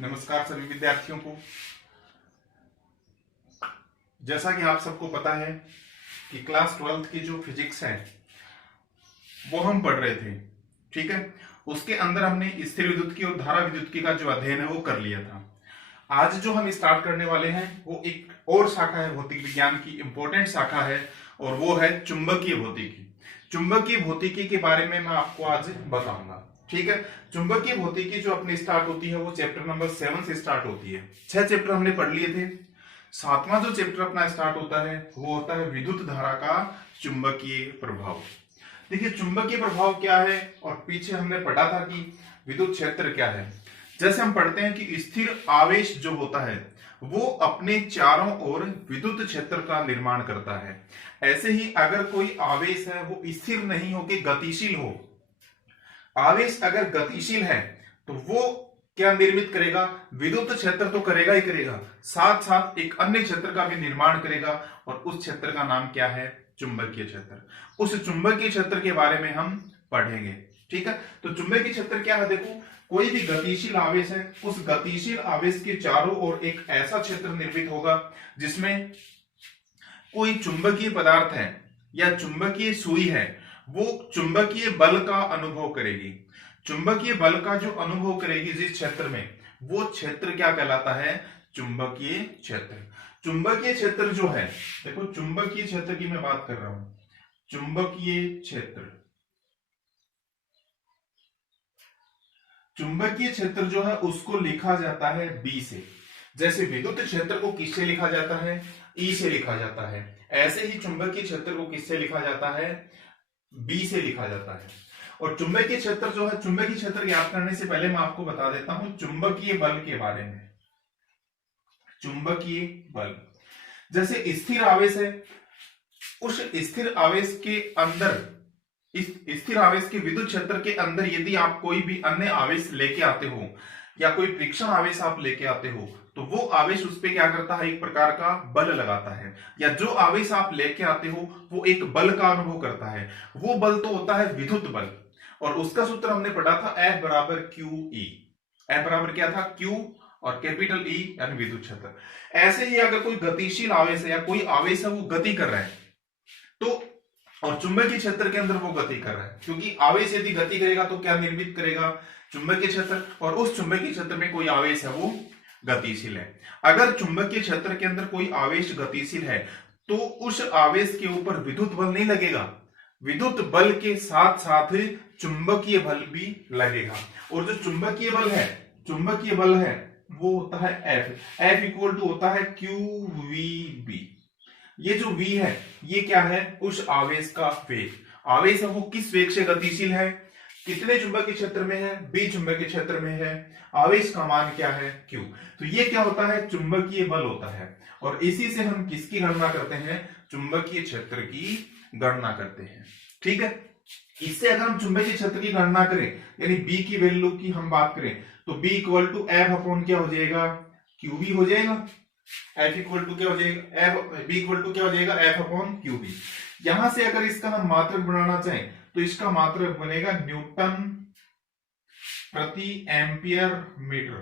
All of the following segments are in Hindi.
नमस्कार सभी विद्यार्थियों को। जैसा कि आप सबको पता है कि क्लास 12th की जो फिजिक्स है वो हम पढ़ रहे थे, ठीक है। उसके अंदर हमने स्थिर विद्युत की और धारा विद्युत की का जो अध्ययन है वो कर लिया था। आज जो हम स्टार्ट करने वाले हैं वो एक और शाखा है, भौतिक विज्ञान की इंपॉर्टेंट शाखा है, और वो है चुंबकीय भौतिकी। चुंबकीय भौतिकी के बारे में मैं आपको आज बताऊंगा, ठीक है। चुंबकीय भौतिकी जो अपनी स्टार्ट होती है वो चैप्टर नंबर 7 से स्टार्ट होती है। 6 चैप्टर हमने पढ़ लिए थे। 7वां जो चैप्टर अपना स्टार्ट होता है वो होता है विद्युत धारा का चुंबकीय प्रभाव। देखिए चुंबकीय प्रभाव क्या है, और पीछे हमने पढ़ा था कि विद्युत क्षेत्र क्या है। जैसे हम पढ़ते हैं कि स्थिर आवेश जो होता है वो अपने चारों ओर विद्युत क्षेत्र का निर्माण करता है। ऐसे ही अगर कोई आवेश है वो स्थिर नहीं हो के गतिशील हो, आवेश अगर गतिशील है तो वो क्या निर्मित करेगा, विद्युत क्षेत्र तो करेगा ही करेगा, साथ साथ एक अन्य क्षेत्र का भी निर्माण करेगा, और उस क्षेत्र का नाम क्या है, चुंबकीय क्षेत्र। उस चुंबकीय क्षेत्र के बारे में हम पढ़ेंगे, ठीक है। तो चुंबकीय क्षेत्र क्या है, देखो कोई भी गतिशील आवेश है, उस गतिशील आवेश के चारों ओर एक ऐसा क्षेत्र निर्मित होगा जिसमें कोई चुंबकीय पदार्थ है या चुंबकीय सुई है, वो चुंबकीय बल का अनुभव करेगी। चुंबकीय बल का जो अनुभव करेगी जिस क्षेत्र में, वो क्षेत्र क्या कहलाता है, चुंबकीय क्षेत्र। चुंबकीय क्षेत्र जो है, देखो चुंबकीय क्षेत्र की मैं बात कर रहा हूं। चुंबकीय क्षेत्र, चुंबकीय क्षेत्र जो है उसको लिखा जाता है बी से। जैसे विद्युत क्षेत्र को किससे लिखा जाता है, ई से लिखा जाता है, ऐसे ही चुंबकीय क्षेत्र को किससे लिखा जाता है, बी से लिखा जाता है। और चुंबकीय क्षेत्र जो है, चुंबकीय क्षेत्र याद करने से पहले मैं आपको बता देता हूं चुंबकीय बल के बारे में। चुंबकीय बल, जैसे स्थिर आवेश है, उस स्थिर आवेश के अंदर, इस स्थिर आवेश के विद्युत क्षेत्र के अंदर यदि आप कोई भी अन्य आवेश लेके आते हो या कोई परीक्षण आवेश आप लेके आते हो, तो वो आवेश उस पे क्या करता है, एक प्रकार का बल लगाता है, या जो आवेश आप लेके आते हो वो एक बल का अनुभव करता है। वो बल तो होता है विद्युत बल, और उसका सूत्र हमने पढ़ा था F बराबर क्यू ई। F बराबर क्या था, Q और कैपिटल E यानी विद्युत क्षेत्र। ऐसे ही अगर कोई गतिशील आवेश है या कोई आवेश है वो गति कर रहा है, तो और चुंबकीय क्षेत्र के अंदर वो गति कर रहा है, क्योंकि आवेश यदि गति करेगा तो क्या निर्मित करेगा, चुंबकीय क्षेत्र, और उस चुंबकीय क्षेत्र में कोई आवेश है वो गतिशील है। अगर चुंबकीय क्षेत्र के अंदर कोई आवेश गतिशील है तो उस आवेश के ऊपर विद्युत बल नहीं लगेगा, विद्युत बल के साथ साथ चुंबकीय बल भी लगेगा। और जो चुंबकीय बल है, चुंबकीय बल है वो होता है F। F इक्वल टू होता है QVB। ये जो V है ये क्या है, उस आवेश का वेग। आवेश है वो किस वेग से गतिशील है, कितने चुंबकीय क्षेत्र में है, बी चुंबकीय क्षेत्र में है, आवेश का मान क्या है, Q। तो ये क्या होता है, चुंबकीय बल होता है, और इसी से हम किसकी गणना करते हैं, चुंबकीय क्षेत्र की गणना करते हैं, ठीक है। इससे अगर हम चुंबकीय क्षेत्र की गणना करें, यानी बी की वैल्यू की हम बात करें, तो B equal to F upon क्या हो जाएगा, क्यू बी हो जाएगा। एफ इक्वल टू क्या हो जाएगा, एफ बी इक्वल टू क्या हो जाएगा, एफ अपॉन क्यू बी। यहां से अगर इसका हम मात्रक बनाना चाहें तो इसका मात्रक बनेगा न्यूटन प्रति एम्पियर मीटर।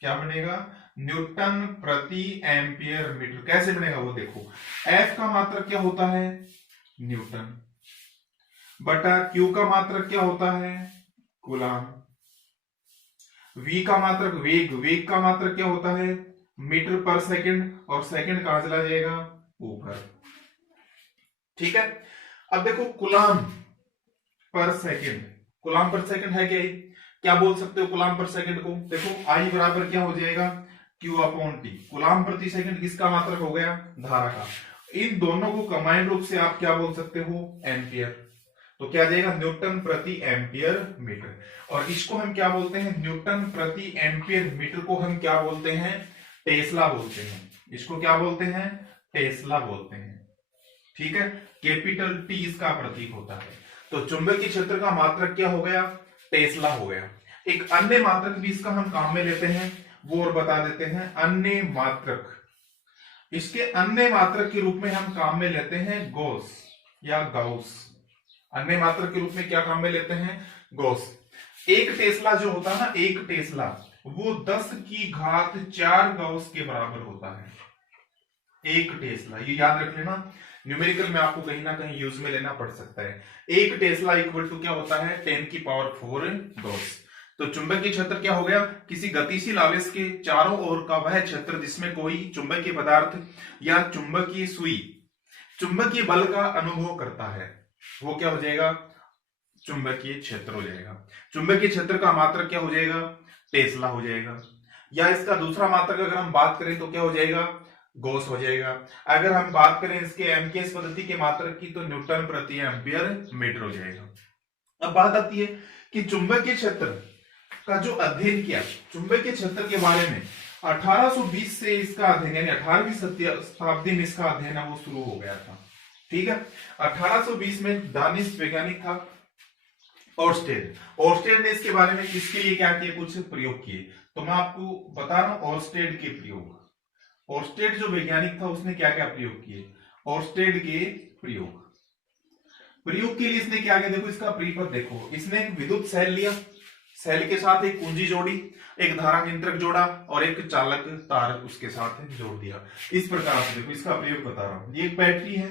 क्या बनेगा, न्यूटन प्रति एम्पियर मीटर। कैसे बनेगा वो देखो, एफ का मात्रक क्या होता है, न्यूटन, बटा क्यू का मात्रक क्या होता है, कूलाम, वी का मात्रक वेग, वेग का मात्रक क्या होता है, मीटर पर सेकंड, और सेकंड कहां चला जाएगा, ऊपर, ठीक है। अब देखो कूलाम पर सेकंड, कूलाम पर सेकंड है क्या बोल सकते हो कूलाम पर सेकंड को, देखो आई बराबर क्या हो जाएगा, क्यू अपॉन टी। कूलाम प्रति सेकंड किसका मात्रक हो गया, धारा का। इन दोनों को कंबाइंड रूप से आप क्या बोल सकते हो, एम्पियर। तो क्या जाएगा, न्यूटन प्रति एम्पियर मीटर। और इसको हम क्या बोलते हैं, न्यूटन प्रति एम्पियर मीटर को हम क्या बोलते हैं, टेस्ला बोलते हैं। इसको क्या बोलते हैं, टेस्ला बोलते हैं, ठीक है। कैपिटल टी इसका प्रतीक होता है। तो चुंबकीय क्षेत्र का मात्रक क्या हो गया, टेस्ला हो गया। एक अन्य मात्रक भी इसका हम काम में लेते हैं, वो और बता देते हैं, अन्य मात्रक। इसके अन्य मात्रक के रूप में हम काम में लेते हैं गॉस या गाउस। अन्य मात्रक के रूप में क्या काम में लेते हैं, गॉस। एक टेस्ला जो होता है ना, एक टेस्ला वो 10⁴ गॉस के बराबर होता है। 1 टेस्ला, ये याद रख लेना, न्यूमेरिकल में आपको कहीं ना कहीं यूज में लेना पड़ सकता है। 1 टेस्ला इक्वल टू क्या होता है, 10⁴ गॉस। तो चुंबकीय क्षेत्र क्या हो गया, किसी गतिशील आवेश के चारों ओर का वह क्षेत्र जिसमें कोई चुंबकीय पदार्थ या चुंबकीय सुई चुंबकीय बल का अनुभव करता है, वो क्या हो जाएगा, चुंबकीय क्षेत्र हो जाएगा। चुंबकीय क्षेत्र का मात्रक क्या हो जाएगा, टेस्ला हो जाएगा। या इसका दूसरा मात्रक अगर हम बात करें तो क्या हो जाएगा, गॉस हो जाएगा। अगर हम बात करें इसके एमकेएस पद्धति के मात्रक की तो न्यूटन प्रति एम्पियर मीटर हो जाएगा। अब बात आती है कि चुंबकीय क्षेत्र का जो अध्ययन किया, चुंबकीय क्षेत्र के बारे में 1820 से इसका अध्ययन, यानी 18वीं शताब्दी में इसका अध्ययन है वो शुरू हो गया था। ठीक है, 1820 में दानिश वैज्ञानिक था ओर्स्टेड ने इसके बारे में किसके लिए क्या किया, कुछ प्रयोग किए। तो मैं आपको बता रहा हूं ओर्स्टेड के प्रयोग। ओर्स्टेड जो वैज्ञानिक था उसने क्या क्या प्रयोग किए, ओर्स्टेड के प्रयोग के लिए इसने क्या किया, देखो इसका परिपथ देखो, इसने एक विद्युत सेल लिया, सेल के साथ एक कुंजी जोड़ी, एक धारा नियंत्रक जोड़ा और एक चालक तार उसके साथ जोड़ दिया। इस प्रकार से देखो इसका प्रयोग बता रहा हूं। ये एक बैटरी है,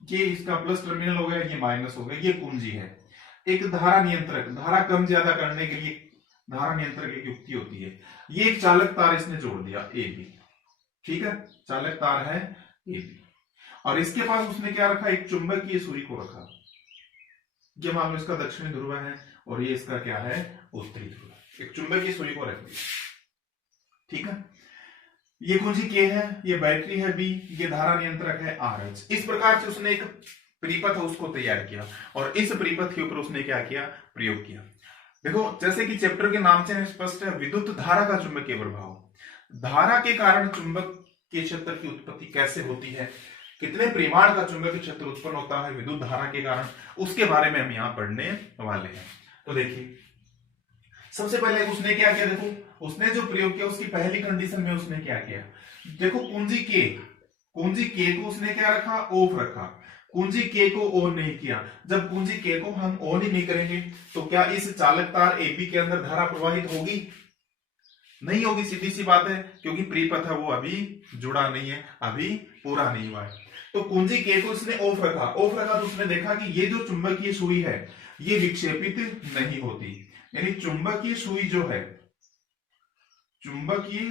ये इसका प्लस टर्मिनल हो गया, ये माइनस हो गया, ये कुंजी है। एक धारा नियंत्रक, धारा कम ज्यादा करने के लिए धारा नियंत्रक एक युक्ति होती है। ये एक चालक तार इसने जोड़ दिया ए बी, ठीक है, चालक तार है ए बी। और इसके पास उसने क्या रखा, एक चुंबकीय सुई को रखा। ये मान लो इसका दक्षिणी ध्रुव है और ये इसका क्या है, उत्तरी ध्रुव। एक चुंबकीय सुई को रख दिया, ठीक है। ये कुंजी के है, ये बैटरी है बी, ये धारा नियंत्रक है आर एच। इस प्रकार से उसने एक परिपथ उसको तैयार किया और इस परिपथ के ऊपर उसने क्या किया, प्रयोग किया। देखो जैसे कि चैप्टर के नाम से स्पष्ट है, विद्युत धारा का चुंबकीय प्रभाव। धारा के कारण चुंबकीय क्षेत्र की उत्पत्ति कैसे होती है, कितने परिमाण का चुंबकीय क्षेत्र उत्पन्न होता है विद्युत धारा के कारण, उसके बारे में हम यहाँ पढ़ने वाले हैं। तो देखिए सबसे पहले उसने क्या किया, देखो उसने जो प्रयोग किया उसकी पहली कंडीशन में उसने क्या किया, देखो कुंजी के को उसने क्या रखा, ऑफ रखा। कुंजी के को ऑन नहीं किया। जब कुंजी के को हम ऑन ही नहीं करेंगे तो क्या इस चालक तार एबी के अंदर धारा प्रवाहित होगी, नहीं होगी, सीधी सी बात है, क्योंकि परिपथ है वो अभी जुड़ा नहीं है, अभी पूरा नहीं हुआ है। तो कुंजी के को उसने ऑफ रखा तो उसने देखा कि ये जो चुंबकीय सुई है ये विक्षेपित नहीं होती, यानी चुंबकीय सुई जो है, चुंबकीय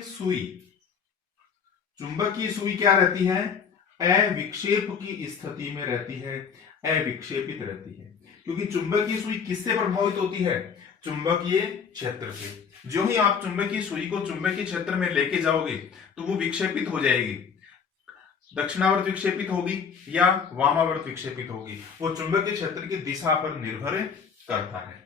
सुई क्या रहती है, अविक्षेप की स्थिति में रहती है, अविक्षेपित रहती है। क्योंकि चुंबकीय सुई किससे प्रभावित होती है, चुंबकीय क्षेत्र से। जो ही आप चुंबकीय सुई को चुंबकीय क्षेत्र में लेके जाओगे तो वो विक्षेपित हो जाएगी, दक्षिणावर्त विक्षेपित होगी या वामावर्त विक्षेपित होगी, वो चुंबकीय क्षेत्र की दिशा पर निर्भर करता है।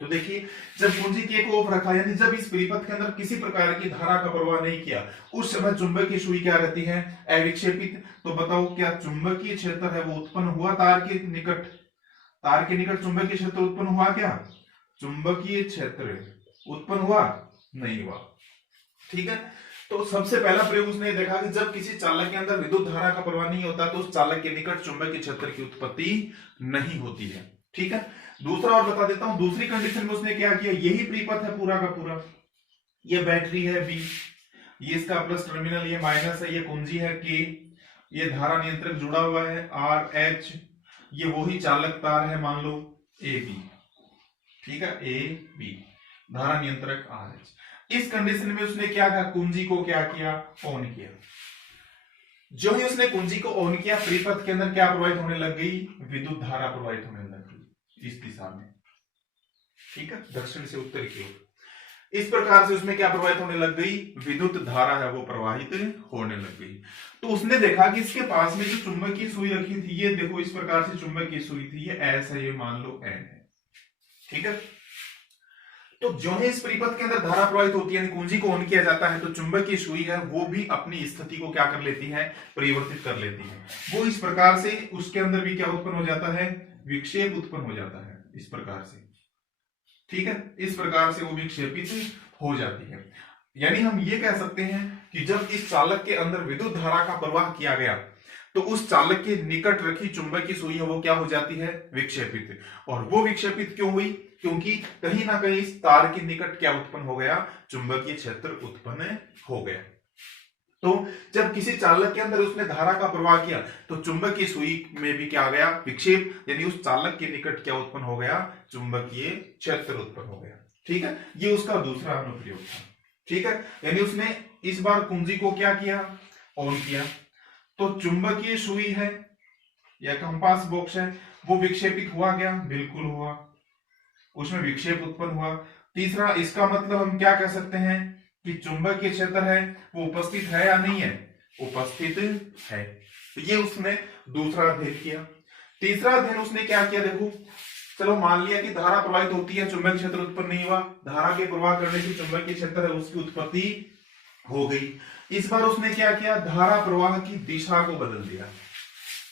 तो देखिए जब कुंजी के को ऑफ रखा, यानी जब इस परिपथ के अंदर किसी प्रकार की धारा का प्रवाह नहीं किया, उस समय चुंबकीय सुई क्या रहती है, अविक्षेपित। तो बताओ क्या चुंबकीय क्षेत्र है वो उत्पन्न हुआ तार के निकट चुंबकीय क्षेत्र उत्पन्न हुआ, क्या चुंबकीय क्षेत्र उत्पन्न हुआ, नहीं हुआ, ठीक है। तो सबसे पहला प्रयोग उसने देखा कि जब किसी चालक के अंदर विद्युत धारा का प्रवाह नहीं होता तो उस चालक के निकट चुंबकीय क्षेत्र की उत्पत्ति नहीं होती है, ठीक है। दूसरा और बता देता हूं, दूसरी कंडीशन में उसने क्या किया, यही परिपथ है पूरा का पूरा, ये बैटरी है बी, ये इसका प्लस टर्मिनल, ये माइनस है, ये कुंजी है के, ये धारा नियंत्रक जुड़ा हुआ है आर एच, ये वही चालक तार है मान लो ए बी, ठीक है, ए बी, धारा नियंत्रक आर एच। इस कंडीशन में उसने क्या कहा, कुंजी को क्या किया, ऑन किया। जो ही उसने कुंजी को ऑन किया परिपथ के अंदर क्या प्रवाहित होने लग गई, विद्युत धारा प्रवाहित होने लग गई इस दिशा में, ठीक है, दक्षिण से उत्तर की ओर। इस प्रकार से उसमें क्या प्रवाहित होने लग गई, विद्युत धारा है वो प्रवाहित होने लग गई। तो उसने देखा कि इसके पास में जो चुंबकीय सुई रखी थी, ये देखो इस प्रकार से चुंबकीय सुई थी, ये एस है, ये मान लो एन है, ठीक है। तो जो ही इस परिपथ के अंदर धारा प्रवाहित होती है, कुंजी को ऑन किया जाता है, तो चुंबकीय सुई है वो भी अपनी स्थिति को क्या कर लेती है, परिवर्तित कर लेती है। वो इस प्रकार से उसके अंदर भी क्या उत्पन्न हो जाता है, विक्षेप उत्पन्न हो जाता है इस प्रकार से, ठीक है। इस प्रकार से वो विक्षेपित हो जाती है। यानी हम ये कह सकते हैं कि जब इस चालक के अंदर विद्युत धारा का प्रवाह किया गया तो उस चालक के निकट रखी चुंबकीय सुई है वो क्या हो जाती है, विक्षेपित। और वो विक्षेपित क्यों हुई, क्योंकि कहीं ना कहीं इस तार के निकट क्या उत्पन्न हो गया, चुंबकीय क्षेत्र उत्पन्न हो गया। तो जब किसी चालक के अंदर उसने धारा का प्रवाह किया तो चुंबकीय सुई में भी क्या आ गया, विक्षेप, यानी उस चालक के निकट क्या उत्पन्न हो गया, चुंबकीय क्षेत्र उत्पन्न हो गया। ठीक है, ये उसका दूसरा अनुप्रयोग था। ठीक है, यानी उसने इस बार कुंजी को क्या किया, ऑन किया, तो चुंबकीय सुई है या कंपास बॉक्स है वो विक्षेपित हुआ क्या, बिल्कुल हुआ, उसमें विक्षेप उत्पन्न हुआ। तीसरा, इसका मतलब हम क्या कह सकते हैं कि चुंबकीय क्षेत्र है वो उपस्थित है या नहीं है, उपस्थित है। तो ये उसने दूसरा अध्ययन किया। तीसरा अध्ययन उसने क्या किया, देखो चलो मान लिया कि धारा प्रवाहित होती है, चुंबकीय क्षेत्र उत्पन्न नहीं हुआ, धारा के प्रवाह करने से चुंबकीय क्षेत्र है उसकी उत्पत्ति हो गई। इस बार उसने क्या किया, धारा प्रवाह की दिशा को बदल दिया।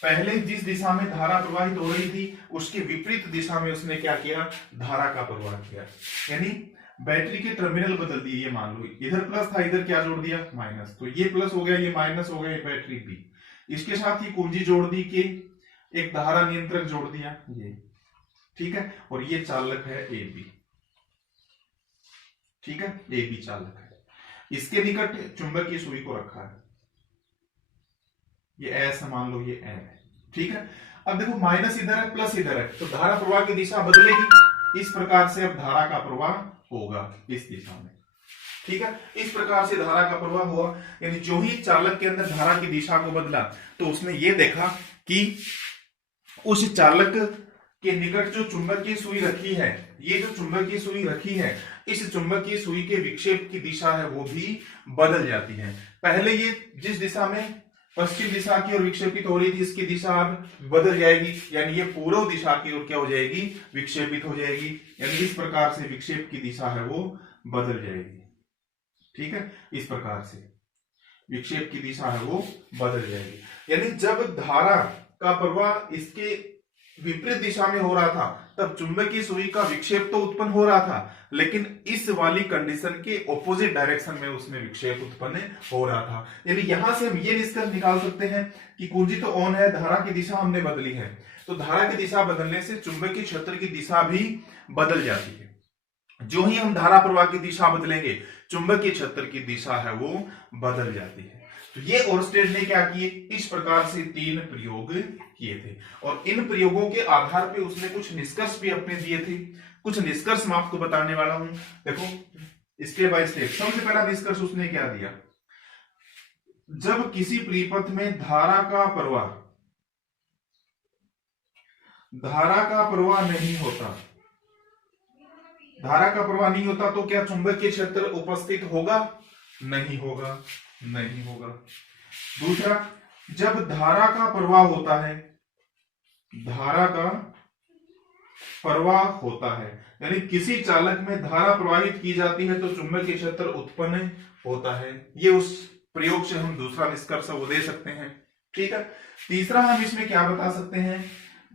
पहले जिस दिशा में धारा प्रवाहित हो रही थी उसके विपरीत दिशा में उसने क्या किया, धारा का प्रवाह किया। यानी बैटरी के टर्मिनल बदल दिए, ये मान लो इधर प्लस था, इधर क्या जोड़ दिया, माइनस, तो ये प्लस हो गया, ये माइनस हो गया, ये बैटरी बी। इसके साथ ही कुंजी जोड़ दी कि एक धारा नियंत्रक जोड़ दिया ये, ठीक है, और ये चालक है ए बी। ठीक है, ए बी चालक है, इसके निकट चुंबकीय सुई को रखा है, ये ऐसा मान लो ये एम है। ठीक है, अब देखो माइनस इधर है, प्लस इधर है, तो धारा प्रवाह की दिशा बदलेगी। इस प्रकार से अब धारा का प्रवाह होगा इस दिशा में। ठीक है, इस प्रकार से धारा का प्रवाह हुआ। यानी जो ही चालक के अंदर धारा की दिशा को बदला तो उसने ये देखा कि उस चालक के निकट जो चुंबकीय सुई रखी है, ये जो चुंबकीय सुई रखी है, इस चुंबकीय सुई के विक्षेप की दिशा है वो भी बदल जाती है। पहले ये जिस दिशा में पश्चिम दिशा की ओर विक्षेपित हो रही थी, इसकी दिशा अब बदल जाएगी, यानी ये पूर्व दिशा की ओर क्या हो जाएगी, विक्षेपित हो जाएगी। यानी इस प्रकार से विक्षेप की दिशा है वो बदल जाएगी। ठीक है, इस प्रकार से विक्षेप की दिशा है वो बदल जाएगी। यानी जब धारा का प्रवाह इसके विपरीत दिशा में हो रहा था तब चुंबकीय सुई का विक्षेप तो उत्पन्न हो रहा था, लेकिन इस वाली कंडीशन के ऑपोजिट डायरेक्शन में उसमें विक्षेप उत्पन्न हो रहा था। यानी यहां से हम ये निष्कर्ष निकाल सकते हैं कि कुंजी तो ऑन है, धारा की दिशा हमने बदली है, तो धारा की दिशा बदलने से चुंबकीय क्षेत्र की दिशा भी बदल जाती है। जो ही हम धारा प्रवाह की दिशा बदलेंगे चुंबकीय क्षेत्र की दिशा है वो बदल जाती है। तो ये ओरस्टेड ने क्या किए, इस प्रकार से 3 प्रयोग किए थे, और इन प्रयोगों के आधार पे उसने कुछ निष्कर्ष भी अपने दिए थे। कुछ निष्कर्ष मैं आपको बताने वाला हूं, देखो स्टेप बाय स्टेप। सबसे पहला निष्कर्ष उसने क्या दिया, जब किसी परिपथ में धारा का प्रवाह नहीं होता, धारा का प्रवाह नहीं होता तो क्या चुंबकीय क्षेत्र उपस्थित होगा, नहीं होगा, नहीं होगा। दूसरा, जब धारा का प्रवाह होता है, धारा का प्रवाह होता है, यानी किसी चालक में धारा प्रवाहित की जाती है तो चुंबकीय क्षेत्र उत्पन्न होता है। ये उस प्रयोग से हम दूसरा निष्कर्ष वो दे सकते हैं। ठीक है, तीसरा हम इसमें क्या बता सकते हैं,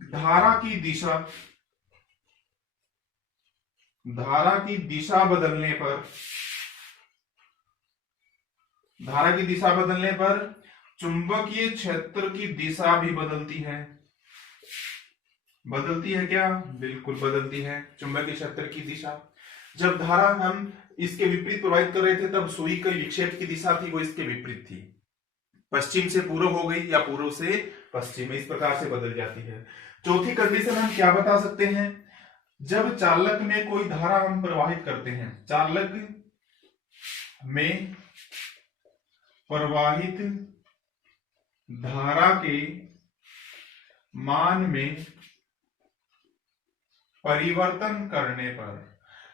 धारा की दिशा बदलने पर चुंबकीय क्षेत्र की दिशा भी बदलती है। बदलती है क्या, बिल्कुल बदलती है चुंबकीय क्षेत्र की दिशा। जब धारा हम इसके विपरीत प्रवाहित कर रहे थे तब सुई के विक्षेप की दिशा थी वो इसके विपरीत थी, पश्चिम से पूर्व हो गई या पूर्व से पश्चिम, इस प्रकार से बदल जाती है। चौथी कंडीशन हम क्या बता सकते हैं, जब चालक में कोई धारा हम प्रवाहित करते हैं, चालक में प्रवाहित धारा के मान में परिवर्तन करने पर,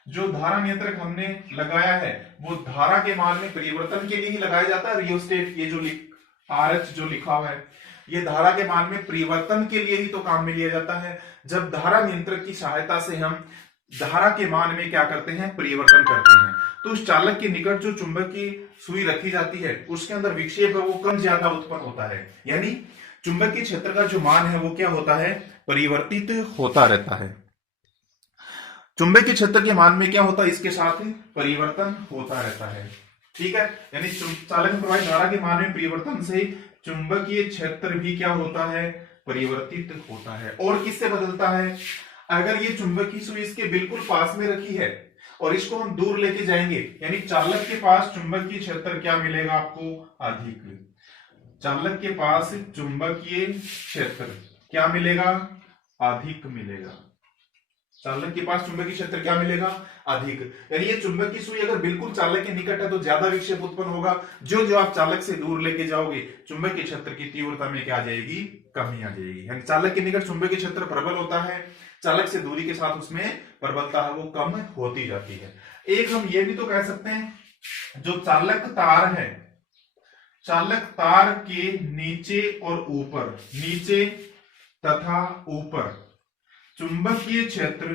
जो धारा नियंत्रक हमने लगाया है वो धारा के मान में परिवर्तन के लिए ही लगाया जाता है। रियोस्टेट, ये जो RH जो लिखा हुआ है, ये धारा के मान में परिवर्तन के लिए ही तो काम में लिया जाता है। जब धारा नियंत्रक की सहायता से हम धारा के मान में क्या करते हैं, परिवर्तन करते हैं, तो उस चालक के निकट जो चुंबकीय सुई रखी जाती है उसके अंदर विक्षेप है वो कम ज्यादा उत्पन्न होता है। यानी चुंबकीय क्षेत्र का जो मान है वो क्या होता है, परिवर्तित होता रहता है। चुंबकीय क्षेत्र के मान में क्या होता है, इसके साथ परिवर्तन होता रहता है। ठीक है, यानी चालक में प्रवाहित धारा के मान में परिवर्तन से चुंबकीय क्षेत्र भी क्या होता है, परिवर्तित होता है। और किससे बदलता है, अगर ये चुंबकीय सुई इसके बिल्कुल पास में रखी है और इसको हम दूर लेके जाएंगे, यानी चालक के पास चुंबकीय क्षेत्र क्या मिलेगा आपको, अधिक। चालक के पास चुंबकीय क्षेत्र क्या मिलेगा, अधिक मिलेगा। चालक के पास चुंबकीय क्षेत्र क्या मिलेगा, अधिक। यानी ये चुंबकीय सुई अगर बिल्कुल चालक के निकट है तो ज्यादा विक्षेप उत्पन्न होगा, जो जो आप चालक से दूर लेके जाओगे चुंबकीय क्षेत्र की तीव्रता में क्या आ जाएगी, कमी आ जाएगी। यानी चालक के निकट चुंबकीय क्षेत्र प्रबल होता है, चालक से दूरी के साथ उसमें प्रबलता है वो कम होती जाती है। एक हम ये भी तो कह सकते हैं, जो चालक तार है, चालक तार के नीचे और ऊपर, नीचे तथा ऊपर चुंबकीय क्षेत्र